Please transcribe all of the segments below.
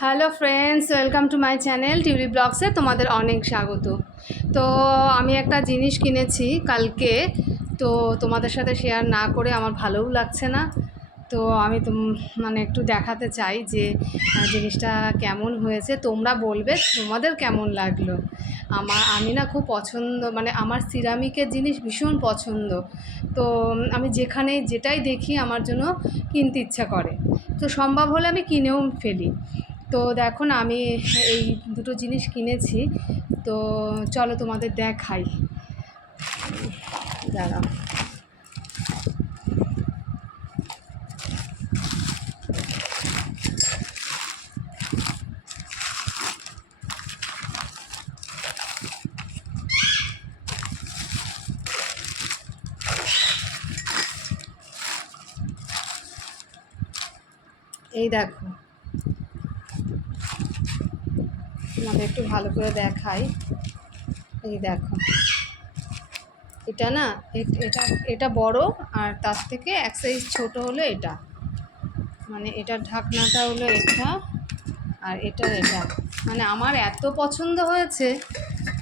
Hello friends, welcome to my channel Tuli ব্লগসে তোমাদের অনেক স্বাগত। তো আমি একটা জিনিস কিনেছি কালকে, তো তোমাদের সাথে শেয়ার না করে আমার ভালোও লাগছে না। তো আমি মানে একটু দেখাতে চাই যে জিনিসটা কেমন হয়েছে, তোমরা বলবে তোমাদের কেমন লাগলো। আমি না খুব পছন্দ, মানে আমার সিরামিকের জিনিস ভীষণ পছন্দ। তো আমি যেটাই দেখি আমার জন্য কিনতে ইচ্ছা করে, তো সম্ভব হলে আমি কিনেও ফেলি। তো দেখো না, আমি এই দুটো জিনিস কিনেছি। তো চলো তোমাদের দেখাই। দাঁড়াও, এই দেখো, তোমাদের একটু ভালো করে দেখাই। এই দেখো, এটা না, এটা এটা বড়, আর তার থেকে এক সাইজ ছোট হলো এটা। মানে এটার ঢাকনাটা হলো এটা, আর এটা মানে আমার এত পছন্দ হয়েছে,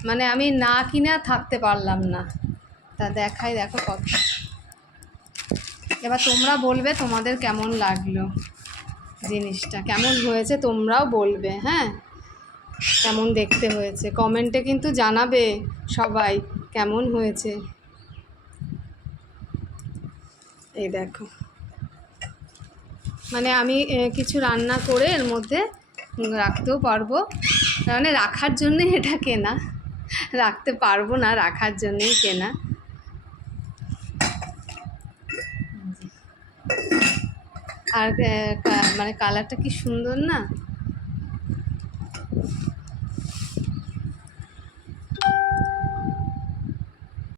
মানে আমি না কিনে আর থাকতে পারলাম না। তা দেখাই, দেখো কত। এবার তোমরা বলবে তোমাদের কেমন লাগলো, জিনিসটা কেমন হয়েছে তোমরাও বলবে। হ্যাঁ, কেমন দেখতে হয়েছে কমেন্টে কিন্তু জানাবে সবাই কেমন হয়েছে। এই দেখো, মানে আমি কিছু রান্না করে এর মধ্যে রাখতেও পারবো, মানে রাখার জন্যে এটা কেনা, রাখতে পারবো না, রাখার জন্যেই কেনা। আর মানে কালারটা কি সুন্দর না।